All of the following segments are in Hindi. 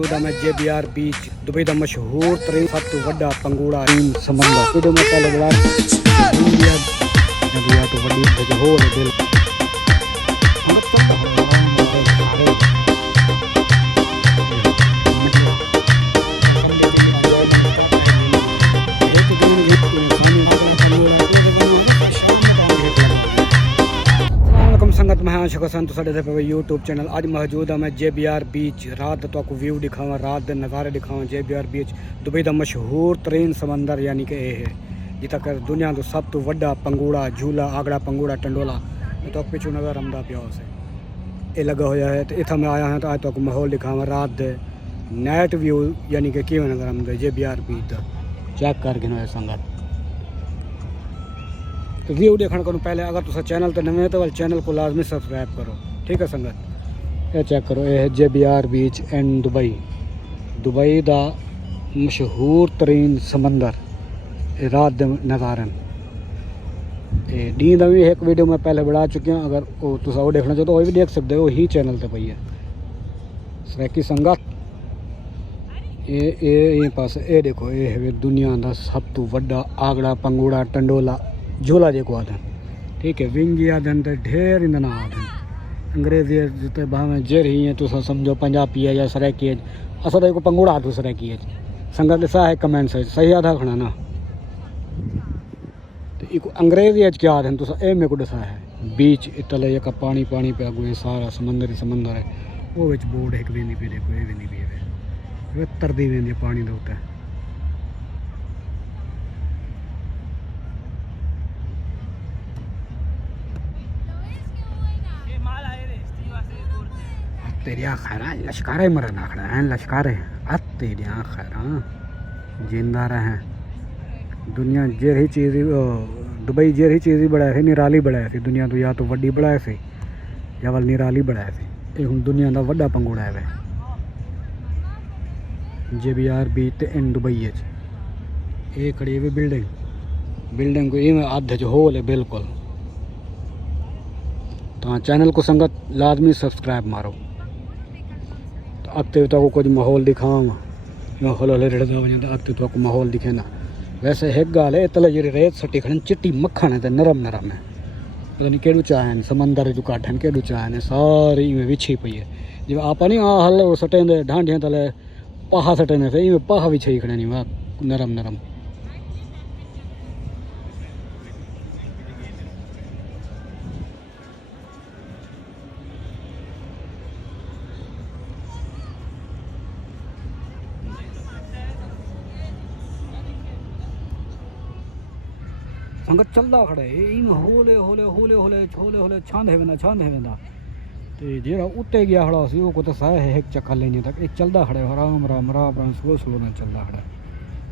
में JBR बीच दुबई का मशहूर तरीन सब तो वड्डा पंगूड़ा समंदर वीडियो में पहले बड़ा इंडिया तो वड्डी मशहूर है दिल संगत मैं आशा करता तो साढ़े पे यूट्यूब चैनल आज मौजूद है मैं JBR बीच रात तो आपको व्यू दिखावा रात के नज़ारे दिखावा JBR बीच दुबई का मशहूर तरीन समंदर यानी कि यह है जितना कर दुनिया तो सब तो वड्डा पंगूड़ा झूला आगड़ा पंगूड़ा टंडोला तो पिछू नज़र आमदा पिया उसे ये लगा हुआ है तो इतना मैं आया हाँ तो आज तो माहौल दिखावा रात दे नाइट व्यू यानी कि किवें नज़र आमदा JBR बीच का चेक कर गिनो संगत तो व्यू देखने को पहले अगर तुम चैनल तो नवे तो चैनल को लाजमी सब्सक्राइब करो ठीक है संगत ये चेक करो ये है JBR बीच एंड दुबई का मशहूर तरीन समंदर रात दे नज़ारन डी का भी एक वीडियो मैं पहले बना चुकी हूँ अगर वो देखना चाहो तो वो भी देख सकते हो ही चैनल पर पई है सैकी संगत ये पास ये देखो ये है दुनिया का सब तो वड्डा आगड़ा पंगूड़ा टंडोला झूला जो आदन ठीक है विंगी आदन तो ढेर इंदना आदन अंग्रेजी जिते भावें जेर ही है तुम समझो पंजाबी है या सराकी है असा तो पंगूड़ा तू सराकी है संगत ॾिसा है कमेंट सही आधा खड़ा ना तो एक अंग्रेजी अच क्या आदन तुम ए मेरे को ॾिसा है बीच इतले का पानी पानी पे अगू सारा समंदर ही समंदर है वो विच बोर्ड एक वेंदी पे देखो ये वेंदी पे तरदी वेंदी पानी के उत्ते तेरिया खैरा लश्कारे मरन आखड़ा हैं लश्कारे तेरिया खैरा जिंदा रहे दुनिया जेर ही चीज़ दुबई जेर ही चीज़ ही बढ़ाए थे निराली बढ़ाए थे दुनिया तो या तो वड्डी बढ़ाए थे या वाल निराली बढ़ाए थे ये हूँ दुनिया का वड्डा पंगूड़ा है JBR बीच इन दुबई ये खड़ी है बिल्डिंग को इवें अध च होल है बिल्कुल तो चैनल को संगत लाजमी सब्सक्राइब मारो अगते तो कुछ माहौल दिखावा हौले हौले रड़दा वञे तो अगते तो माहौल दिखे ना वैसे एक गाल है इतले जी रेत सटी खड़न चिट्टी मक्खन है नरम नरम है पता नहीं केड़ू चाहन समंदर जो काठन केड़ू चाहन सारी इवें विछी पई है जो आप नहीं आ हल सटेंदे ढांढिया तले पाहा सटेंदे से इवें पाहा विछी खड़नी वाह नरम नरम संगत चलता खड़ा है इवें हौले हौले हौले हौले हौले हौले छांदे वेंदा तो जेड़ा उत्ते गया खड़ा सी वो को तो सह है एक चक्कर लेने तक एक चलता खड़ा है आराम आराम आराम स्लो स्लो में चलता खड़ा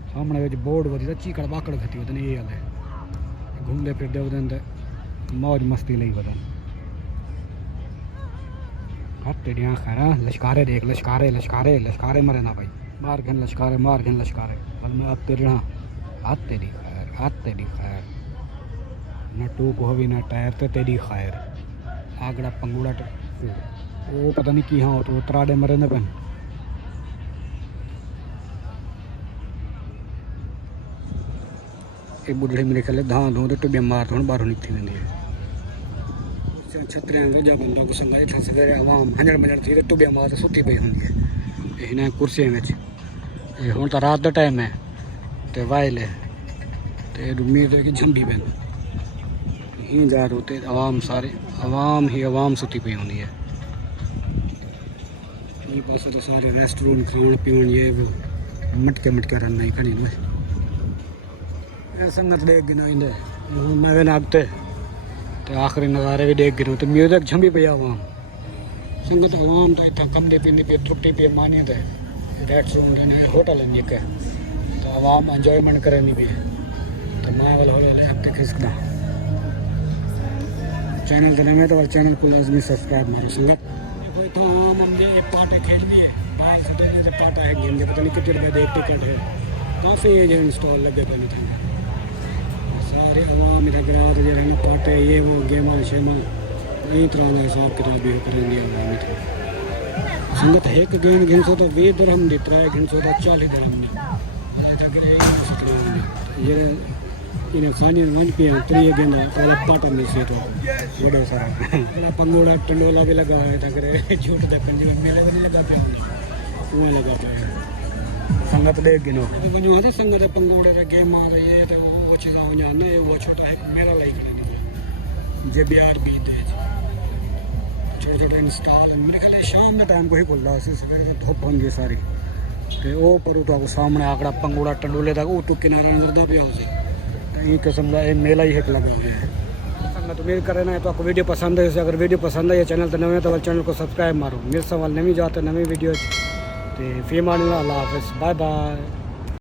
सामने विच बोर्ड वधी चीकड़ बाकड़ खती वदन ये हले घूमते फिरते वदन मौज मस्ती लई वदन हट टेडिया खैरा लश्कारे देख लश्कारे मरे ना भाई मार घन लश्कारे बल मैं अब तेरा हाथ तेरी खैर न टूक होवी ना टायर ते तेरी खैर आगड़ा पंगूड़ा वो पता नहीं की हाँ तो त्राड़े मरे न बन एक बुढ़े मेरे ख्याल धान धो तो टुबिया मार थोड़ा बाहरों निकली वेंदी है छतरियां वजा बंदों को संगा इतना सवेरे आवाम हंजड़ मंजड़ थी टुबिया मार सुती पई होंदी है इन्हें कुर्सियों में हुण तो रात का टाइम है तो वायल है तो उम्मीद कि झंबी बन ही जा रोते आवाम सुती पई होंदी है ये पास तो सारे रेस्टोरेंट खान पीन ये वो मटके रन नहीं खड़ी में संगत देख गिना इंदे नवे नागते तो आखिरी नज़ारे भी देख गिनो तो म्यूजिक झंबी पई आवाम संगत आवाम तो इतना कम दे पींदी पे त्रुटि पे माने थे रेस्टोरेंट होटल है एक तो आवाम एंजॉयमेंट करनी भी तो माँ वाला हौले अब खिसकदा चैनल तो नहीं तो चैनल को लाजमी सब्सक्राइब मारो संगत देखो इतना आम हम ये पाटे खेलने हैं बाहर से देने से पाटा है गेम पता नहीं कितने रुपए एक टिकट है काफ़ी एज इंस्टॉल लगे पहले थे सारे आवाम इधर ग्राहक जो रहने पाटे ये वो गेम शेमा कई तरह का हिसाब किताब भी करेंगे आवाम संगत एक गेंद घिनसो तो 20 दिरहम दी 3 घिनसो तो 40 दिरहम दी ये इन्हें खाने वंज पे 3 गेंद पहले पाटा में से तो बड़े सारा पंगोड़ा टंडोला भी लगा है था करे झूठ दे पंजे मेले में लगा पे वो लगा पे संगत देख गिनो वो जो है संगत पंगोड़े रे गेम आ रही है तो वो चीज़ हो जाने वो छोटा एक मेरा लाइक JBR भी दे छोटे छोटे इंस्टॉल मेरे ख्याल शाम में टाइम को ही खुल रहा है सवेरे तो धुप होंगी सारी तो वो पर तो सामने आकड़ा पंगोड़ा टंडोले तक वो तो किनारा नजरदा पे हो ये किस्म का मेला ही एक लगा है संगत उम्मीद कर रहे हैं तो आपको वीडियो पसंद है अगर वीडियो पसंद है चैनल तो नवे तो चैनल को सब्सक्राइब मारो मेरे सवाल नवी जाते नवी वीडियो तो फी मान अल्लाह हाफिज़ बाय बाय।